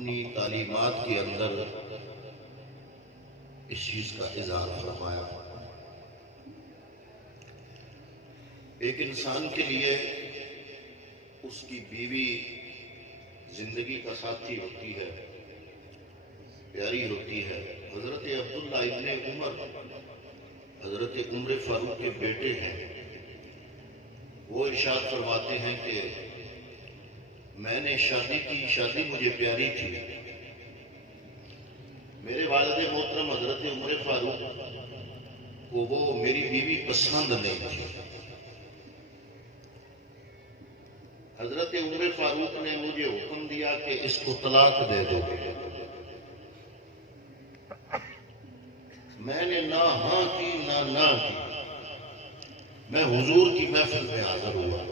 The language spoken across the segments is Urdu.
اپنی تعلیمات کے اندر اس چیز کا اظہار فرمایا۔ ایک انسان کے لیے اس کی بیوی زندگی کا ساتھی ہوتی ہے، پیاری ہوتی ہے۔ حضرت عبداللہ ابن عمر حضرت عمر فاروق کے بیٹے ہیں۔ وہ ارشاد فرماتے ہیں کہ میں نے شادی کی، شادی مجھے پیاری تھی، میرے والد محترم حضرت عمر فاروق کو وہ میری بیوی پسند نہیں تھی۔ حضرت عمر فاروق نے مجھے حکم دیا کہ اس کو طلاق دے دو۔ میں نے نہ ہاں کی نہ کی، میں حضور کی محفل میں حاضر ہوا،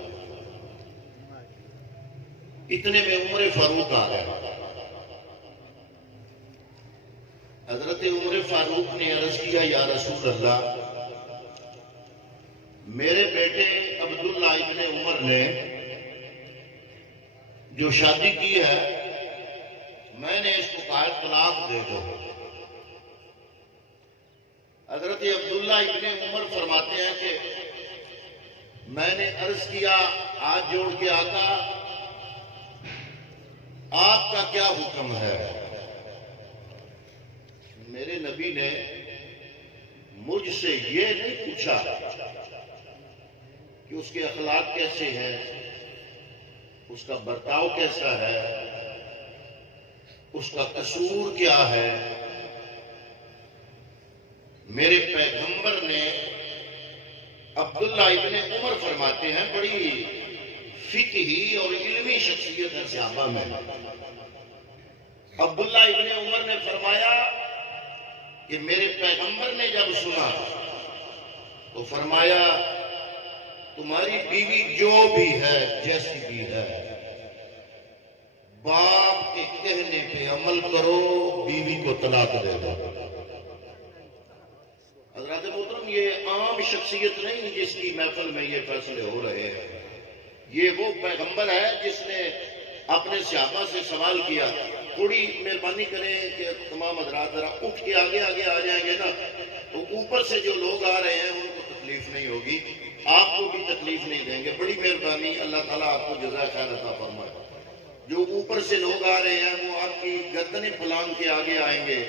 اتنے میں عمر فاروق آ گیا۔ حضرت عمر فاروق نے عرض کیا، یا رسول اللہ، میرے بیٹے عبداللہ ابن عمر نے جو شادی کی ہے، میں نے اس کو کہا طلاق دے دو۔ حضرت عبداللہ ابن عمر فرماتے ہیں کہ میں نے عرض کیا، ہاتھ جوڑ کے آقا آپ کا کیا حکم ہے؟ میرے نبی نے مجھ سے یہ نہیں پوچھا کہ اس کے اخلاق کیسے ہیں، اس کا برتاؤ کیسا ہے، اس کا قصور کیا ہے۔ میرے پیغمبر نے، عبداللہ ابن عمر فرماتے ہیں، بڑی فقہی اور علمی شخصیت ہے صحابہ میں۔ عبداللہ ابن عمر نے فرمایا کہ میرے پیغمبر نے جب سنا تو فرمایا، تمہاری بیوی جو بھی ہے، جیسی بھی ہے، باپ کے کہنے پہ عمل کرو، بیوی کو طلاق دے دو۔ حضرات محترم، یہ عام شخصیت نہیں جس کی محفل میں یہ فیصلے ہو رہے ہیں، یہ وہ پیغمبر ہے جس نے اپنے صحابہ سے سوال کیا۔ تھوڑی مہربانی کریں کہ تمام حضرات ذرا اٹھ کے آگے آ جائیں گے نا، تو اوپر سے جو لوگ آ رہے ہیں ان کو تکلیف نہیں ہوگی، آپ کو بھی تکلیف نہیں دیں گے۔ بڑی مہربانی، اللہ تعالیٰ آپ کو جزائے خیر عطا فرمائے۔ جو اوپر سے لوگ آ رہے ہیں وہ آپ کی گردنیں پھلانگ کے آگے آئیں گے،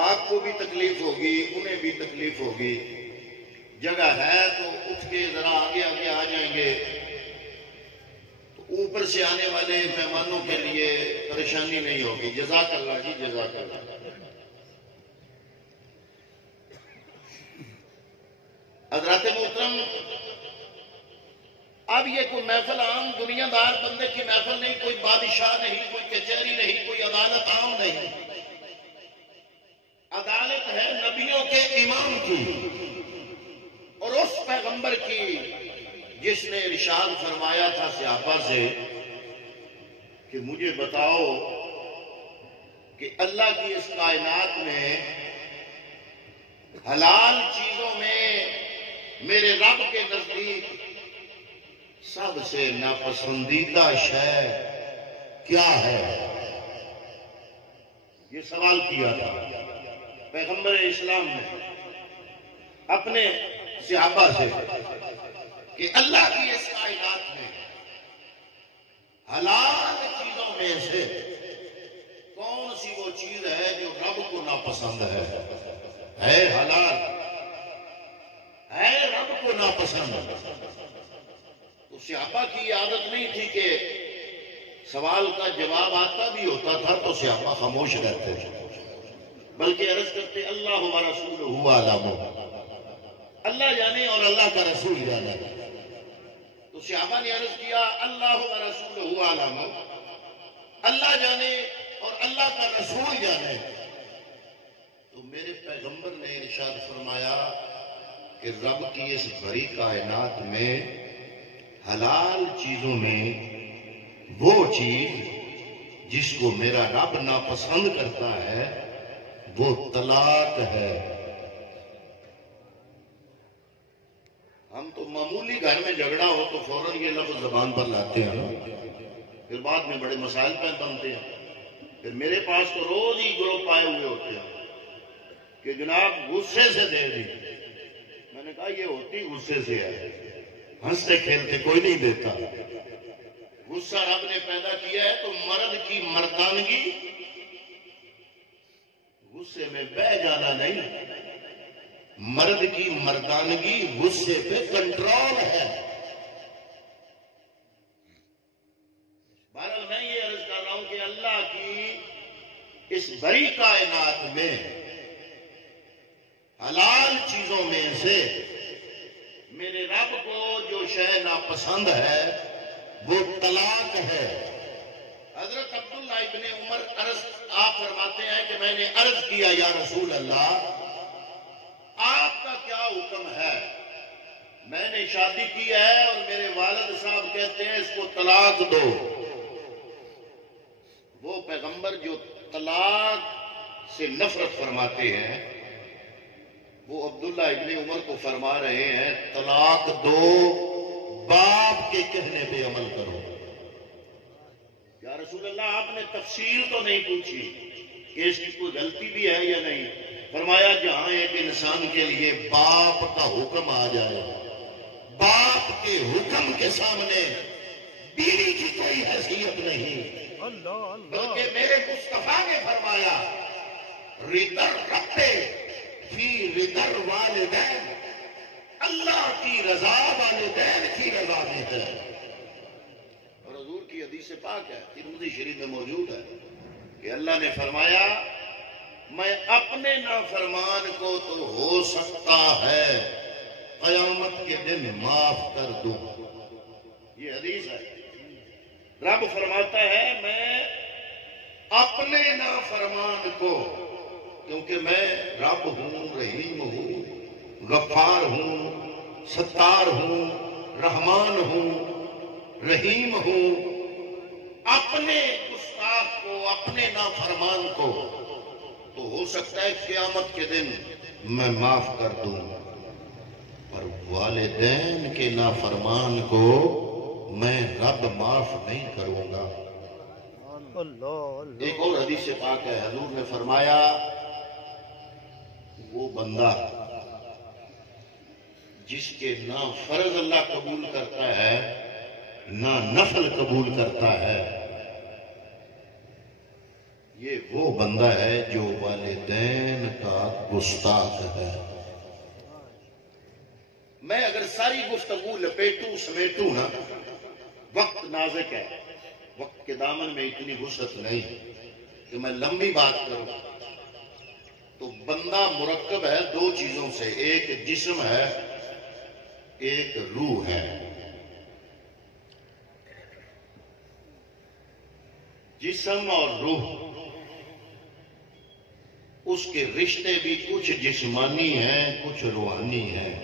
آپ کو بھی تکلیف ہوگی، انہیں بھی تکلیف ہوگی۔ جگہ ہے تو اٹھ کے ذرا آگے آ جائیں گے، تو اوپر سے آنے والے مہمانوں کے لیے پریشانی نہیں ہوگی۔ جزاک اللہ جی، جزاک اللہ۔ حضرات محترم، اب یہ کوئی محفل عام دنیا دار بندے کی محفل نہیں، کوئی بادشاہ نہیں، کوئی کچہری نہیں، کوئی عدالت عام نہیں۔ عدالت ہے نبیوں کے امام کی اور اس پیغمبر کی جس نے ارشاد فرمایا تھا صحابہ سے کہ مجھے بتاؤ کہ اللہ کی اس کائنات میں حلال چیزوں میں میرے رب کے نزدیک سب سے ناپسندیدہ شے کیا ہے؟ یہ سوال کیا تھا پیغمبر اسلام نے اپنے صحابہ سے کہ اللہ کی اس کائنات میں حلال چیزوں میں سے کون سی وہ چیز ہے جو رب کو ناپسند ہے حلال ہے رب کو ناپسند۔ تو صحابہ کی عادت نہیں تھی کہ سوال کا جواب آتا بھی ہوتا تھا تو صحابہ خاموش رہتے تھے، بلکہ عرض کرتے اللہ و رسولہ اعلم، اللہ جانے اور اللہ کا رسول جانے۔ تو صحابہ نے عرض کیا اللہ و رسولہ اعلم، اللہ جانے اور اللہ کا رسول جانے۔ تو میرے پیغمبر نے ارشاد فرمایا کہ رب کی اس بھری کائنات میں حلال چیزوں میں وہ چیز جس کو میرا رب ناپسند کرتا ہے وہ طلاق ہے۔ ہم تو معمولی گھر میں جھگڑا ہو تو فوراً یہ لفظ زبان پر لاتے ہیں، پھر بعد میں بڑے مسائل پہ بنتے ہیں۔ پھر میرے پاس تو روز ہی گروپ آئے ہوئے ہوتے ہیں کہ جناب غصے سے دے دی. میں نے کہا یہ ہوتی غصے سے ہے، ہنستے کھیلتے کوئی نہیں دیتا. غصہ رب نے پیدا کیا ہے تو مرد کی مردانگی غصے میں بہ جانا نہیں، مرد کی مردانگی غصے پہ کنٹرول ہے. بہرحال میں یہ عرض کر رہا ہوں کہ اللہ کی اس بڑی کائنات میں حلال چیزوں میں سے میرے رب کو جو شے ناپسند ہے وہ طلاق ہے. حضرت عبداللہ ابن عمر آپ فرماتے ہیں کہ میں نے عرض کیا یا رسول اللہ آپ کا کیا حکم ہے؟ میں نے شادی کی ہے اور میرے والد صاحب کہتے ہیں اس کو طلاق دو. وہ پیغمبر جو طلاق سے نفرت فرماتے ہیں وہ عبداللہ ابن عمر کو فرما رہے ہیں طلاق دو، باپ کے کہنے پہ عمل کرو. یا رسول اللہ آپ نے تفصیل تو نہیں پوچھی کہ اس کی کوئی غلطی بھی ہے یا نہیں. فرمایا جہاں ایک انسان کے لیے باپ کا حکم آ جائے، باپ کے حکم کے سامنے بیوی کی کوئی حیثیت نہیں. بلکہ میرے مصطفیٰ نے فرمایا ردر ربے فی ردر والدین، اللہ کی رضا والدین کی رضا میں ہے. اور حضور کی حدیث پاک ہے، ترمذی شریف میں موجود ہے کہ اللہ نے فرمایا میں اپنے نافرمان کو تو ہو سکتا ہے قیامت کے دن معاف کر دوں. یہ حدیث ہے. رب فرماتا ہے میں اپنے نافرمان کو، کیونکہ میں رب ہوں، رحیم ہوں، غفار ہوں، ستار ہوں، رحمان ہوں، رحیم ہوں، اپنے گستاخ کو، اپنے نافرمان کو تو ہو سکتا ہے قیامت کے دن میں معاف کر دوں، پر والدین کے نافرمان کو میں رب معاف نہیں کروں گا. ایک اور حدیث پاک ہے، حضور نے فرمایا وہ بندہ جس کے نہ فرض اللہ قبول کرتا ہے نہ نفل قبول کرتا ہے، یہ وہ بندہ ہے جو والدین کا گستاخ ہے. میں اگر ساری گفتگو لپیٹوں سمیٹوں نا، وقت نازک ہے، وقت کے دامن میں اتنی وسعت نہیں کہ میں لمبی بات کروں. تو بندہ مرکب ہے دو چیزوں سے، ایک جسم ہے ایک روح ہے. جسم اور روح اس کے رشتے بھی کچھ جسمانی ہیں کچھ روحانی ہیں.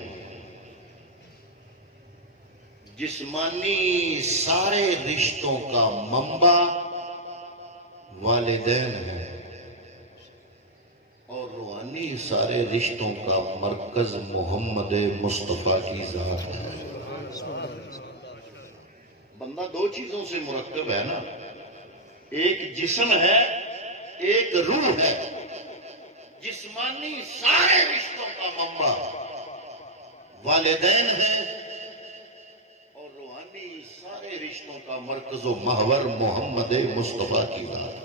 جسمانی سارے رشتوں کا منبع والدین ہے اور روحانی سارے رشتوں کا مرکز محمد مصطفیٰ کی ذات ہے. بندہ دو چیزوں سے مرکب ہے نا، ایک جسم ہے ایک روح ہے. جسمانی سارے رشتوں کا منبع والدین ہے اور روحانی سارے رشتوں کا مرکز و محور محمد مصطفیٰ کی ذات.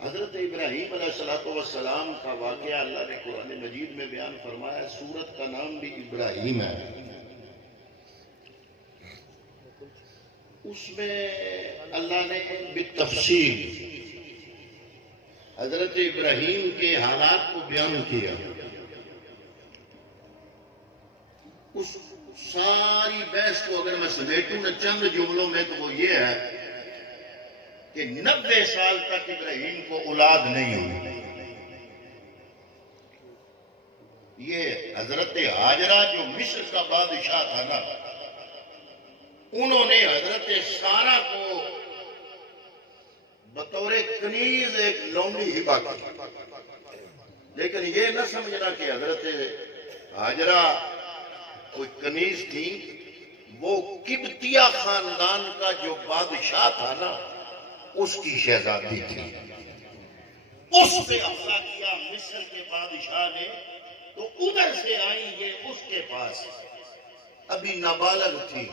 حضرت ابراہیم علیہ السلام کا واقعہ اللہ نے قرآن مجید میں بیان فرمایا. سورت کا نام بھی ابراہیم ہے. اس میں اللہ نے بالتفصیل حضرت ابراہیم کے حالات کو بیان کیا. اس ساری بحث کو اگر میں سمیٹوں نہ چند جملوں میں تو وہ یہ ہے کہ 90 سال تک ابراہیم کو اولاد نہیں ہوئی. یہ حضرت ہاجرہ جو مصر کا بادشاہ تھا نا، انہوں نے حضرت سارہ کو بطور کنیز ایک لونڈی ہبا کی. لیکن یہ نہ سمجھنا کہ حضرت ہاجرہ کوئی کنیز تھی. وہ قبطیہ خاندان کا جو بادشاہ تھا نا، اس کی شہزادی تھی، اس پہ حملہ کیا مصر کے بادشاہ نے، تو ادھر سے آئی یہ اس کے پاس، ابھی نابالغ تھی۔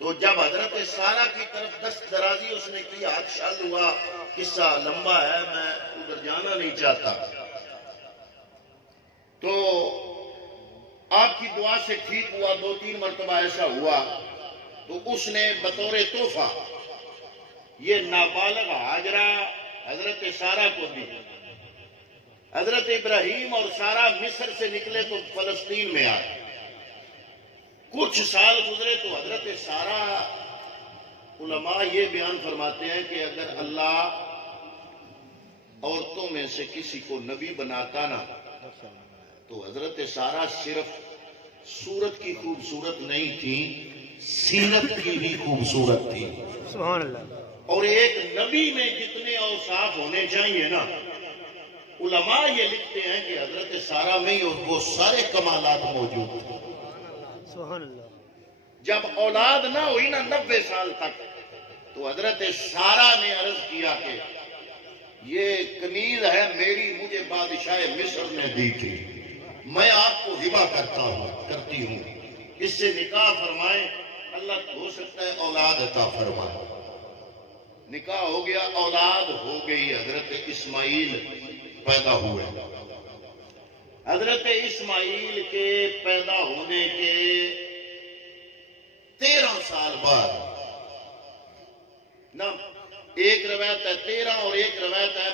تو جب حضرت سارہ کی طرف دست درازی اس نے کی، ہاتھ شل ہوا، قصہ لمبا ہے، میں ادھر جانا نہیں چاہتا، تو آپ کی دعا سے ٹھیک ہوا، 2-3 مرتبہ ایسا ہوا، تو اس نے بطور تحفہ یہ نابالغ ہاجرہ حضرت سارہ کو دی۔ حضرت ابراہیم اور سارہ مصر سے نکلے تو فلسطین میں آئے، کچھ سال گزرے تو حضرت سارہ، علماء یہ بیان فرماتے ہیں کہ اگر اللہ عورتوں میں سے کسی کو نبی بناتا نا، تو حضرت سارہ صرف صورت کی خوبصورت نہیں تھی، سیرت کی بھی خوبصورت تھی۔ سبحان اللہ۔ اور ایک نبی میں جتنے اوصاف ہونے چاہیے نا، علماء یہ لکھتے ہیں کہ حضرت سارہ میں ہی وہ سارے کمالات موجود تھے۔ سبحان اللہ۔ جب اولاد نہ ہوئی نا 90 سال تک، تو حضرت سارہ نے عرض کیا کہ یہ کنیز ہے میری، مجھے بادشاہ مصر نے دی تھی، میں آپ کو ہبہ کرتی ہوں، اس سے نکاح فرمائیں، اللہ ہو سکتا ہے اولاد عطا فرمائے۔ نکاح ہو گیا، اولاد ہو گئی، حضرت اسماعیل پیدا ہوئے۔ حضرت اسماعیل کے پیدا ہونے کے 13 سال بعد، نہ ایک روایت ہے 13 اور ایک روایت ہے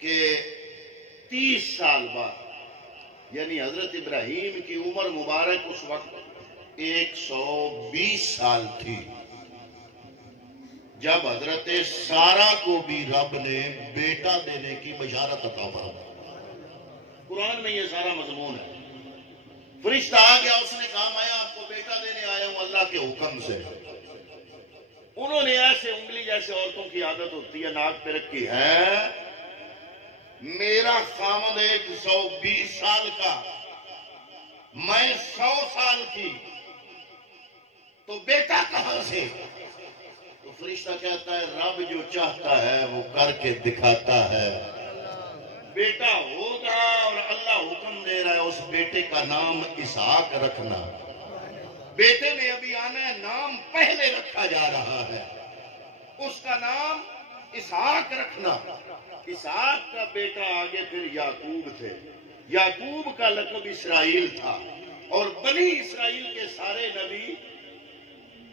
کہ 30 سال بعد، یعنی حضرت ابراہیم کی عمر مبارک اس وقت 120 سال تھی، جب حضرت سارہ کو بھی رب نے بیٹا دینے کی بشارت عطا فرمائی۔ قرآن میں یہ سارا مضمون ہے۔ فرشتہ آ گیا، اس نے کہا میں آپ کو بیٹا دینے آیا ہوں اللہ کے حکم سے۔ انہوں نے ایسے انگلی جیسے عورتوں کی عادت ہوتی ہے ناک پہ رکھی ہے، میرا خامد 120 سال کا، میں 100 سال کی، تو بیٹا کہاں سے؟ تو فرشتہ کہتا ہے رب جو چاہتا ہے وہ کر کے دکھاتا ہے، بیٹا ہوگا، اور اللہ حکم دے رہا ہے اس بیٹے کا نام اسحاق رکھنا۔ بیٹے نے ابھی آنا ہے، نام پہلے رکھا جا رہا ہے، اس کا نام اسحاق رکھنا۔ اسحاق کا بیٹا آگے پھر یعقوب تھے، یعقوب کا لقب اسرائیل تھا، اور بنی اسرائیل کے سارے نبی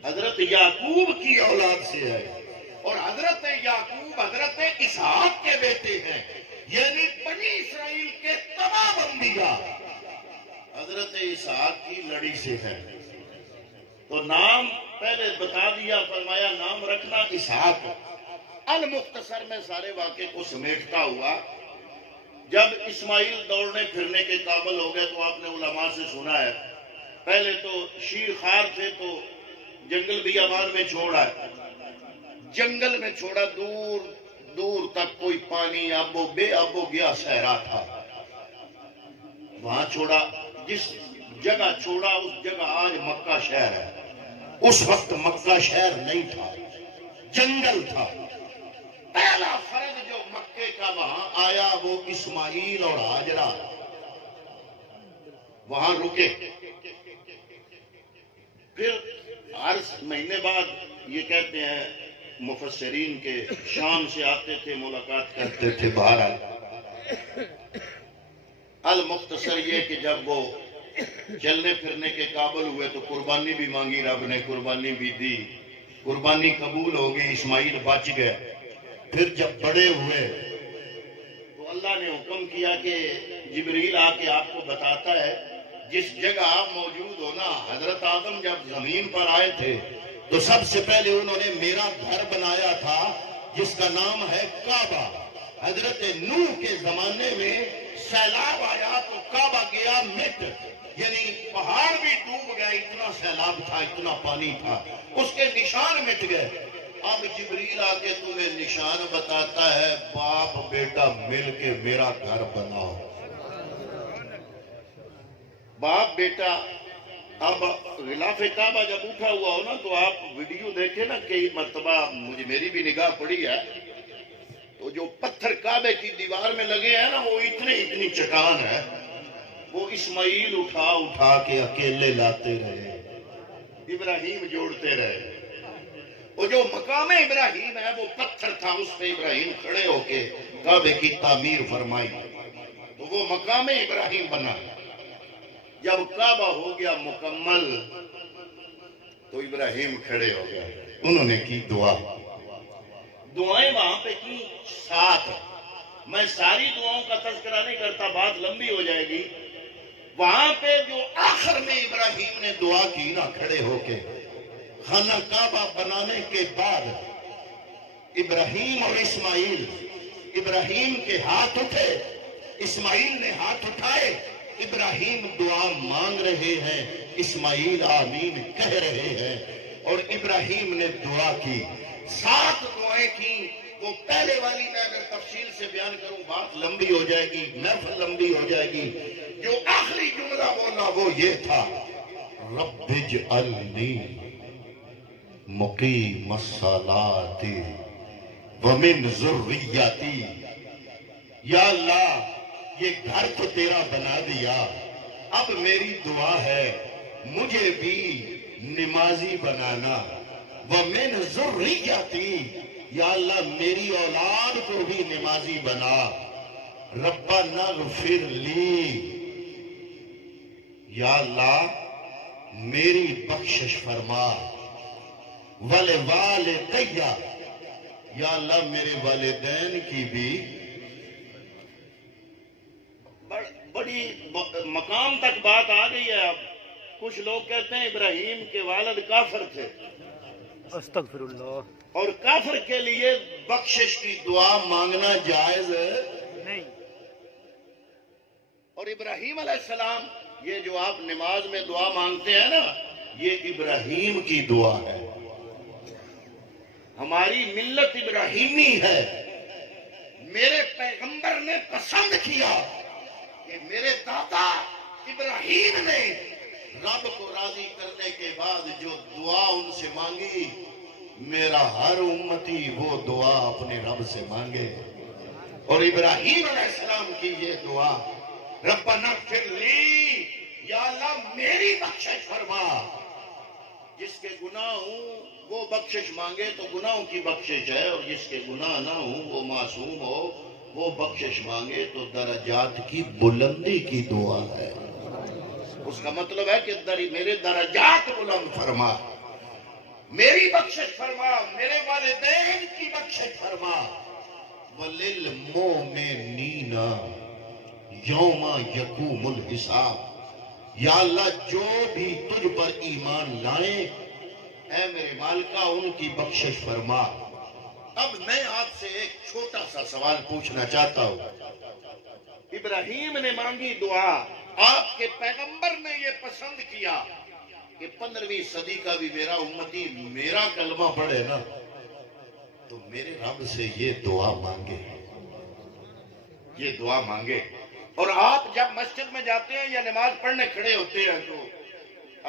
حضرت یعقوب کی اولاد سے ہے، اور حضرت یعقوب حضرت اسحاق کے بیٹے ہیں، یعنی بنی اسرائیل کے تمام انبیاء حضرت اسحاق کی لڑی سے ہیں۔ تو نام پہلے بتا دیا، فرمایا نام رکھنا اسحاق۔ المختصر میں سارے واقعے کو سمیٹتا ہوا، جب اسماعیل دوڑنے پھرنے کے قابل ہو گئے تو آپ نے علماء سے سنا ہے، پہلے تو شیر خوار تھے تو جنگل بیابان میں چھوڑا ہے، جنگل میں چھوڑا، دور دور تک کوئی پانی آبو بے آبو گیا صحرا تھا، وہاں چھوڑا، جس جگہ چھوڑا اس جگہ آج مکہ شہر ہے، اس وقت مکہ شہر نہیں تھا، جنگل تھا۔ پہلا فرد جو مکے کا وہاں آیا وہ اسماعیل اور ہاجرہ وہاں رکے، پھر ہر مہینے بعد یہ کہتے ہیں مفسرین کے شام سے آتے تھے، ملاقات کرتے تھے، باہر آئے۔ المختصر یہ کہ جب وہ چلنے پھرنے کے قابل ہوئے تو قربانی بھی مانگی، رب نے قربانی بھی دی، قربانی قبول ہو گئی، اسماعیل بچ گئے۔ پھر جب بڑے ہوئے تو اللہ نے حکم کیا کہ جبریل آ کے آپ کو بتاتا ہے جس جگہ آپ موجود ہو نا، حضرت آدم جب زمین پر آئے تھے تو سب سے پہلے انہوں نے میرا گھر بنایا تھا جس کا نام ہے کعبہ۔ حضرت نوح کے زمانے میں سیلاب آیا تو کعبہ گیا مٹ، یعنی پہاڑ بھی ڈوب گئے، اتنا سیلاب تھا، اتنا پانی تھا، اس کے نشان مٹ گئے۔ اب جبریل آ کے تمہیں نشان بتاتا ہے، باپ بیٹا مل کے میرا گھر بناؤ۔ باپ بیٹا اب غلاف کعبہ جب اٹھا ہوا ہو نا تو آپ ویڈیو دیکھیں نا، کئی مرتبہ میری بھی نگاہ پڑی ہے، تو جو پتھر کعبے کی دیوار میں لگے ہیں نا وہ اتنی چٹان ہے، وہ اسماعیل اٹھا اٹھا کے اکیلے لاتے رہے، ابراہیم جوڑتے رہے۔ وہ جو مقام ابراہیم ہے وہ پتھر تھا، اس پہ ابراہیم کھڑے ہو کے کعبے کی تعمیر فرمائی، تو وہ مقام ابراہیم بنا۔ جب کعبہ ہو گیا مکمل تو ابراہیم کھڑے ہو گئے، انہوں نے کی دعائیں وہاں پہ کی ساتھ۔ میں ساری دعاؤں کا تذکرہ نہیں کرتا، بات لمبی ہو جائے گی۔ وہاں پہ جو آخر میں ابراہیم نے دعا کی نا کھڑے ہو کے، خانہ کعبہ بنانے کے بعد ابراہیم اور اسماعیل، ابراہیم کے ہاتھ اٹھے، اسماعیل نے ہاتھ اٹھائے، ابراہیم دعا مانگ رہے ہیں، اسماعیل آمین کہہ رہے ہیں، اور ابراہیم نے دعا کی، 7 دعائیں کی۔ وہ پہلے والی میں اگر تفصیل سے بیان کروں بات لمبی ہو جائے گی، محفل لمبی ہو جائے گی۔ جو آخری جملہ بولا وہ یہ تھا، رب اجعلنی مقیم الصلاۃ ومن ذریتی، یا اللہ یہ گھر تو تیرا بنا دیا، اب میری دعا ہے مجھے بھی نمازی بنانا، ومن ذریتی، یا اللہ میری اولاد کو بھی نمازی بنا، ربنا اغفر لی، یا اللہ میری بخشش فرما، ولوالدی، یا اللہ میرے والدین کی بھی۔ بڑی مقام تک بات آ گئی ہے۔ اب کچھ لوگ کہتے ہیں ابراہیم کے والد کافر تھے، استغفر اللہ، اور کافر کے لیے بخشش کی دعا مانگنا جائز نہیں۔ اور ابراہیم علیہ السلام، یہ جو آپ نماز میں دعا مانگتے ہیں نا، یہ ابراہیم کی دعا ہے، ہماری ملت ابراہیمی ہے۔ میرے پیغمبر نے پسند کیا کہ میرے دادا ابراہیم نے رب کو راضی کرنے کے بعد جو دعا ان سے مانگی، میرا ہر امتی وہ دعا اپنے رب سے مانگے، اور ابراہیم علیہ السلام کی یہ دعا، ربنا اغفر لی، یا اللہ میری بخشش فرما۔ جس کے گناہ ہوں وہ بخشش مانگے تو گناہوں کی بخشش ہے، اور جس کے گناہ نہ ہوں وہ معصوم ہو وہ بخشش مانگے تو درجات کی بلندی کی دعا ہے۔ اس کا مطلب ہے کہ میرے درجات بلند فرما، میری بخشش فرما، میرے والدین کی بخشش فرما۔ وَلِلْمُؤْمِنِينَ یوم یقوم الحساب، یا اللہ جو بھی تجھ پر ایمان لائیں اے میرے مالکہ ان کی بخشش فرما۔ اب میں آپ سے ایک چھوٹا سا سوال پوچھنا چاہتا ہوں۔ ابراہیم نے مانگی دعا، آپ کے پیغمبر نے یہ پسند کیا کہ 15ویں صدی کا بھی میرا امتی میرا کلمہ پڑھے نا، تو میرے رب سے یہ دعا مانگے، یہ دعا مانگے۔ اور آپ جب مسجد میں جاتے ہیں یا نماز پڑھنے کھڑے ہوتے ہیں تو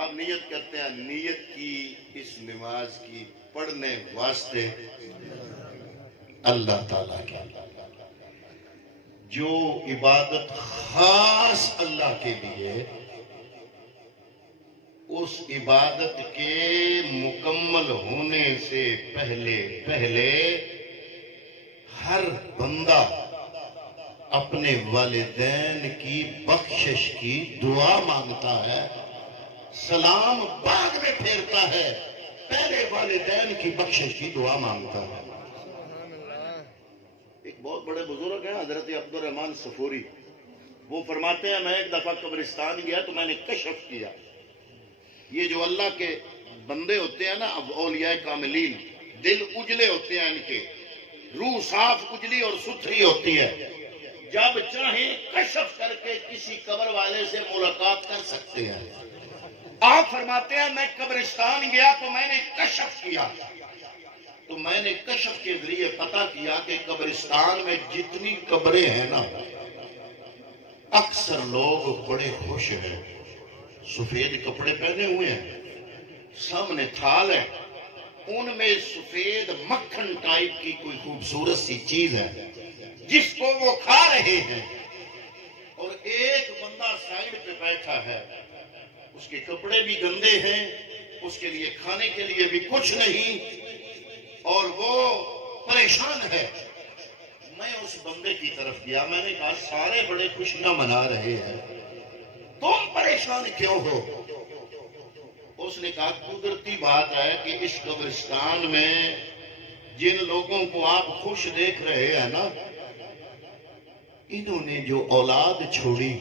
آپ نیت کرتے ہیں، نیت کی اس نماز کی پڑھنے واسطے اللہ تعالیٰ کی، جو عبادت خاص اللہ کے لیے، اس عبادت کے مکمل ہونے سے پہلے ہر بندہ اپنے والدین کی بخشش کی دعا مانگتا ہے، سلام بعد میں پھیرتا ہے، پہلے والدین کی بخشش کی دعا مانگتا ہے۔ ایک بہت بڑے بزرگ ہیں حضرت عبد الرحمن صفوری، وہ فرماتے ہیں میں ایک دفعہ قبرستان گیا تو میں نے کشف کیا، یہ جو اللہ کے بندے ہوتے ہیں نا، اب اولیاء کاملین، دل اجلے ہوتے ہیں ان کے، روح صاف اجلی اور ستھری ہوتی ہے، جب چاہیں کشف کر کے کسی قبر والے سے ملاقات کر سکتے ہیں۔ آپ فرماتے ہیں میں قبرستان گیا تو میں نے کشف کیا، تو میں نے کشف کے ذریعے پتا کیا کہ قبرستان میں جتنی قبریں ہیں نا، اکثر لوگ بڑے خوش ہیں، سفید کپڑے پہنے ہوئے ہیں، سامنے تھال ہے، ان میں سفید مکھن ٹائپ کی کوئی خوبصورت سی چیز ہے جس کو وہ کھا رہے ہیں، اور ایک بندہ سائیڈ پہ بیٹھا ہے، اس کے کپڑے بھی گندے ہیں، اس کے لیے کھانے کے لیے بھی کچھ نہیں، اور وہ پریشان ہے۔ میں اس بندے کی طرف گیا، میں نے کہا سارے بڑے خوشیاں منا رہے ہیں، تم پریشان کیوں ہو؟ اس نے کہا قدرتی بات ہے کہ اس قبرستان میں جن لوگوں کو آپ خوش دیکھ رہے ہیں نا، انہوں نے جو اولاد چھوڑی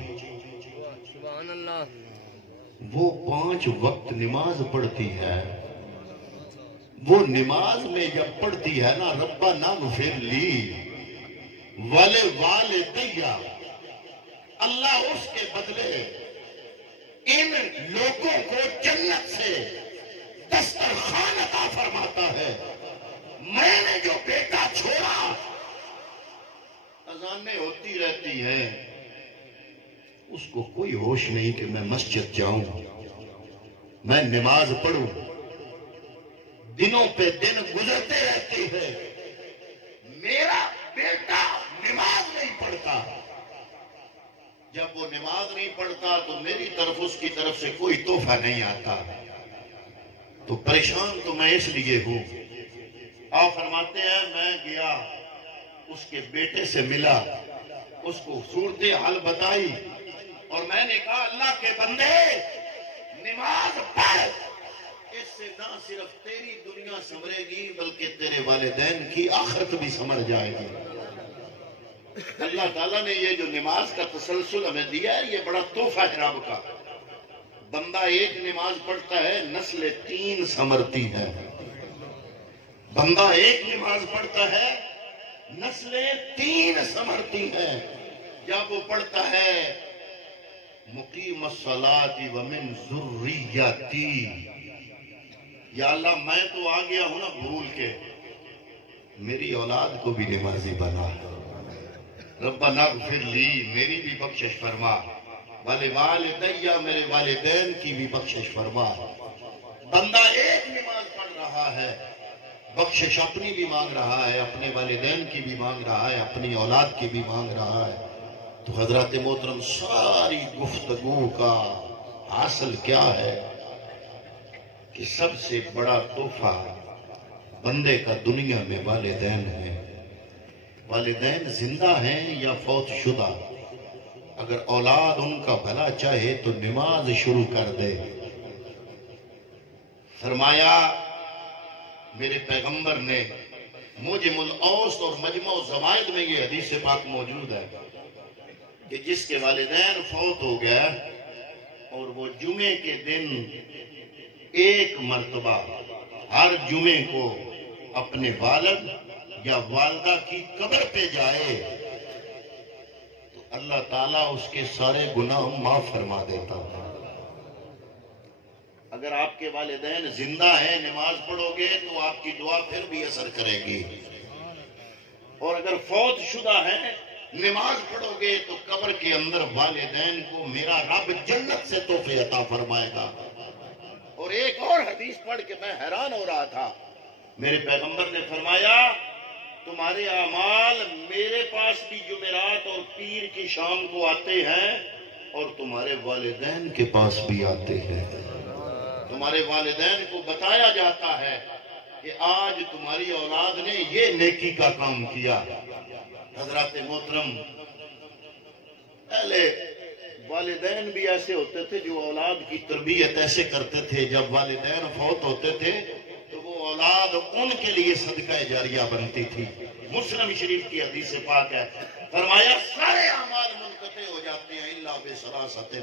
سبحان اللہ، وہ 5 وقت نماز پڑھتی ہے۔ وہ نماز میں جب پڑھتی ہے نا، ربنا اغفر لی ولوالدی، اللہ اس کے بدلے ان لوگوں کو جنت سے دسترخوان عطا فرماتا ہے۔ میں نے جو بیٹا چھوڑا، اذانیں ہوتی رہتی ہیں، اس کو کوئی ہوش نہیں کہ میں مسجد جاؤں، میں نماز پڑھوں، دنوں پہ دن گزرتے رہتی ہے، میرا بیٹا نماز نہیں پڑھتا۔ جب وہ نماز نہیں پڑھتا تو میری طرف اس کی طرف سے کوئی تحفہ نہیں آتا، تو پریشان تو میں اس لیے ہوں۔ آپ فرماتے ہیں میں گیا، اس کے بیٹے سے ملا، اس کو صورتحال بتائی، اور میں نے کہا اللہ کے بندے نماز پڑھ، اس سے نہ صرف تیری دنیا سنورے گی بلکہ تیرے والدین کی آخرت بھی سنور جائے گی۔ اللہ تعالیٰ نے یہ جو نماز کا تسلسل ہمیں دیا ہے، یہ بڑا تحفہ ہے رب کا۔ بندہ ایک نماز پڑھتا ہے، نسل 3 سنورتی ہے۔ بندہ ایک نماز پڑھتا ہے، نسلیں 3 سنورتی ہیں۔ جب وہ پڑھتا ہے مقیم الصلاۃ ومن ذریتی، یا اللہ میں تو آ گیا ہوں نا بھول کے، میری اولاد کو بھی نمازی بنا، ربنا اغفر لی، میری بھی بخشش فرما، ولوالدی، میرے والدین کی بھی بخشش فرما۔ بندہ ایک نماز پڑھ رہا ہے، بخشش اپنی بھی مانگ رہا ہے، اپنے والدین کی بھی مانگ رہا ہے، اپنی اولاد کی بھی مانگ رہا ہے۔ تو حضرات محترم، ساری گفتگو کا حاصل کیا ہے کہ سب سے بڑا تحفہ بندے کا دنیا میں والدین ہیں۔ والدین زندہ ہیں یا فوت شدہ، اگر اولاد ان کا بھلا چاہے تو نماز شروع کر دے۔ فرمایا میرے پیغمبر نے، موجم الاوسط اور مجمع الزوائد میں یہ حدیث پاک موجود ہے کہ جس کے والدین فوت ہو گیا اور وہ جمعے کے دن ایک مرتبہ ہر جمعے کو اپنے والد یا والدہ کی قبر پہ جائے تو اللہ تعالیٰ اس کے سارے گناہ معاف فرما دیتا ہے۔ اگر آپ کے والدین زندہ ہیں، نماز پڑھو گے تو آپ کی دعا پھر بھی اثر کرے گی، اور اگر فوت شدہ ہیں، نماز پڑھو گے تو قبر کے اندر والدین کو میرا رب جنت سے تحفے عطا فرمائے گا۔ اور ایک اور حدیث پڑھ کے میں حیران ہو رہا تھا، میرے پیغمبر نے فرمایا تمہارے اعمال میرے پاس بھی جمعرات اور پیر کی شام کو آتے ہیں، اور تمہارے والدین کے پاس بھی آتے ہیں۔ تمہارے والدین کو بتایا جاتا ہے کہ آج تمہاری اولاد نے یہ نیکی کا کام کیا۔ حضرات محترم، پہلے والدین بھی ایسے ہوتے تھے جو اولاد کی تربیت ایسے کرتے تھے، جب والدین فوت ہوتے تھے تو وہ اولاد ان کے لیے صدقہ جاریہ بنتی تھی۔ مسلم شریف کی حدیث پاک ہے، فرمایا سارے اعمال منقطع ہو جاتے ہیں الا بثلاثۃ،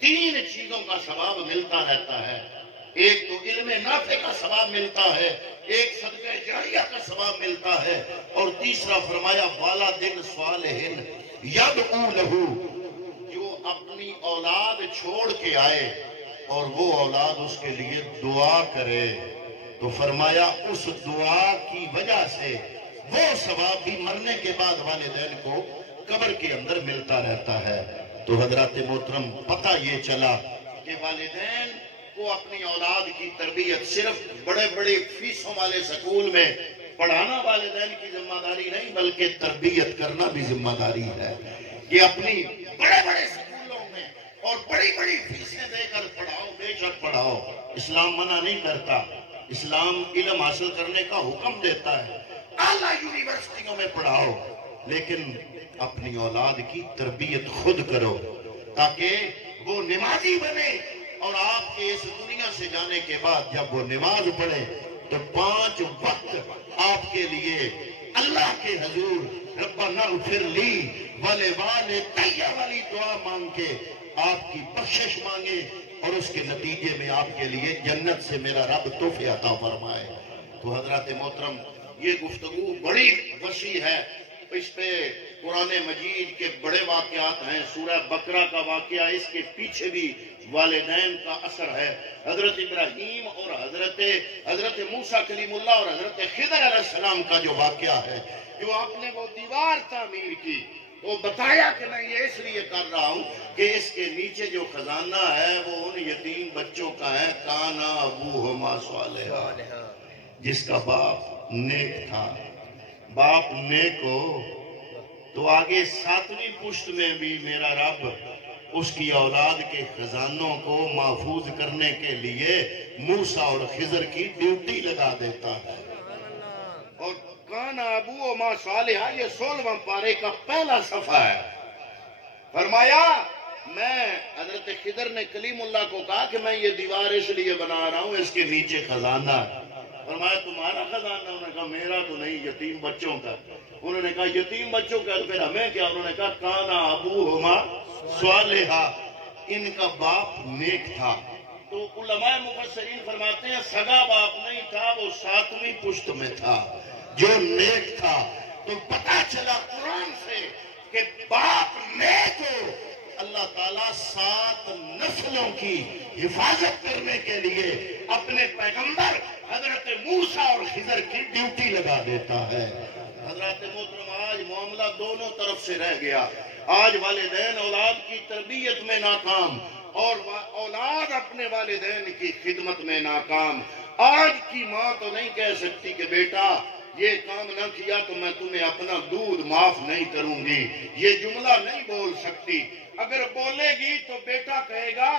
3 چیزوں کا ثواب ملتا رہتا ہے۔ ایک تو علم نافع کا ثواب ملتا ہے، ایک صدقہ جاریہ کا ثواب ملتا ہے، اور تیسرا فرمایا والد صالح یدعو لہ، جو اپنی اولاد چھوڑ کے آئے اور وہ اولاد اس کے لیے دعا کرے، تو فرمایا اس دعا کی وجہ سے وہ ثواب بھی مرنے کے بعد والدین کو قبر کے اندر ملتا رہتا ہے۔ تو حضرات محترم، پتہ یہ چلا کہ والدین کو اپنی اولاد کی تربیت صرف بڑے بڑے فیسوں والے سکول میں پڑھانا والدین کی ذمہ داری نہیں، بلکہ تربیت کرنا بھی ذمہ داری ہے کہ اپنی بڑے بڑے سکولوں میں اور بڑی بڑی فیسیں دے کر پڑھاؤ، بے شک پڑھاؤ، اسلام منع نہیں کرتا، اسلام علم حاصل کرنے کا حکم دیتا ہے، اعلیٰ یونیورسٹیوں میں پڑھاؤ، لیکن اپنی اولاد کی تربیت خود کرو تاکہ وہ نمازی بنے، اور آپ کے اس دنیا سے جانے کے بعد جب وہ نماز پڑھے تو 5 وقت آپ کے لیے اللہ کے حضور ربنا اغفر لی ولوالدی والی دعا مانگ کے آپ کی بخشش مانگے، اور اس کے نتیجے میں آپ کے لیے جنت سے میرا رب تحفے عطا فرمائے۔ تو حضرات محترم، یہ گفتگو بڑی وسیع ہے، اس پہ قرآن مجید کے بڑے واقعات ہیں، سورہ بقرہ کا واقعہ، اس کے پیچھے بھی والدین کا اثر ہے۔ حضرت ابراہیم اور حضرت موسیٰ کلیم اللہ اور حضرت خضر علیہ السلام کا جو واقعہ ہے، جو آپ نے وہ دیوار تعمیر کی، وہ بتایا کہ میں یہ اس لیے کر رہا ہوں کہ اس کے نیچے جو خزانہ ہے وہ ان یتیم بچوں کا ہے، کانا ابوہما صالحا، جس کا باپ نیک تھا۔ باپ نیک ہو تو آگے 7ویں پشت میں بھی میرا رب اس کی اولاد کے خزانوں کو محفوظ کرنے کے لیے موسیٰ اور خضر کی ڈیوٹی لگا دیتا ہے۔ اور کانا ابوہما صالحا، یہ 16واں پارے کا پہلا صفحہ ہے۔ فرمایا میں حضرت خضر نے کلیم اللہ کو کہا کہ میں یہ دیوار اس لیے بنا رہا ہوں، اس کے نیچے خزانہ۔ فرمایا تمہارا خزانہ؟ انہوں نے کہا میرا تو نہیں، یتیم بچوں کا۔ انہوں نے کہا یتیم بچوں کا، تو پھر ہمیں کیا؟ انہوں نے کہا کانا ابوہما صالحا، ان کا باپ نیک تھا۔ تو علماء مفسرین فرماتے ہیں سگا باپ نہیں تھا، وہ 7ویں پشت میں تھا جو نیک تھا۔ تو پتہ چلا قرآن سے کہ باپ نیک ہو، اللہ تعالیٰ 7 نسلوں کی حفاظت کرنے کے لیے اپنے پیغمبر حضرت موسیٰ اور خضر کی ڈیوٹی لگا دیتا ہے۔ حضرات محترم، آج معاملہ دونوں طرف سے رہ گیا۔ آج والدین اولاد کی تربیت میں ناکام، اور اولاد اپنے والدین کی خدمت میں ناکام۔ آج کی ماں تو نہیں کہہ سکتی کہ بیٹا یہ کام نہ کیا تو میں تمہیں اپنا دودھ معاف نہیں کروں گی، یہ جملہ نہیں بول سکتی۔ اگر بولے گی تو بیٹا کہے گا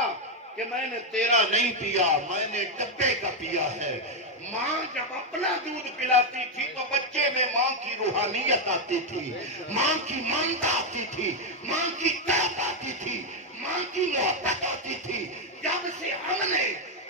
کہ میں نے تیرا نہیں پیا، میں نے ڈبے کا پیا ہے۔ ماں جب اپنا دودھ پلاتی تھی تو بچے میں ماں کی روحانیت آتی تھی، ماں کی ممتا آتی تھی، ماں کی طاقت آتی تھی، ماں کی محبت آتی تھی۔ جب سے ہم نے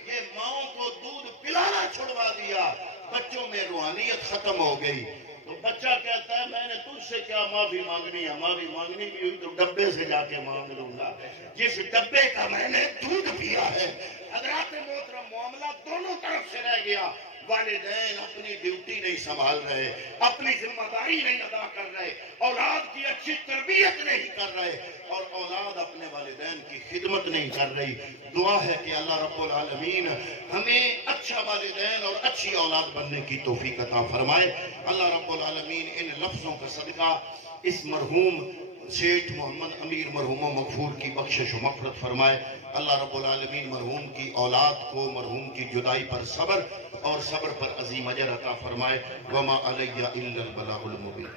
یہ ماں کو دودھ پلانا چھڑوا دیا، بچوں میں روحانیت ختم ہو گئی۔ تو بچہ کہتا ہے میں نے تجھ سے کیا معافی مانگنی ہے، معافی مانگنی بھی ہوئی تو ڈبے سے جا کے مانگ لوں گا، جس ڈبے کا میں نے دودھ پیا ہے۔ حضرات محترم، معاملہ دونوں طرف سے رہ گیا۔ والدین اپنی ڈیوٹی نہیں سنبھال رہے، اپنی ذمہ داری نہیں ادا کر رہے، اولاد کی اچھی تربیت نہیں کر رہے، اور اولاد اپنے والدین کی خدمت نہیں کر رہی۔ دعا ہے کہ اللہ رب العالمین ہمیں اچھا والدین اور اچھی اولاد بننے کی توفیق عطا فرمائے۔ اللہ رب العالمین ان لفظوں کا صدقہ اس مرحوم سیٹھ محمد امیر مرحوم و مغفور کی بخشش و مغفرت فرمائے۔ اللہ رب العالمین مرحوم کی اولاد کو مرحوم کی جدائی پر صبر اور صبر پر عظیم اجر عطا فرمائے۔ وما علیہ الا البلاغ المبین۔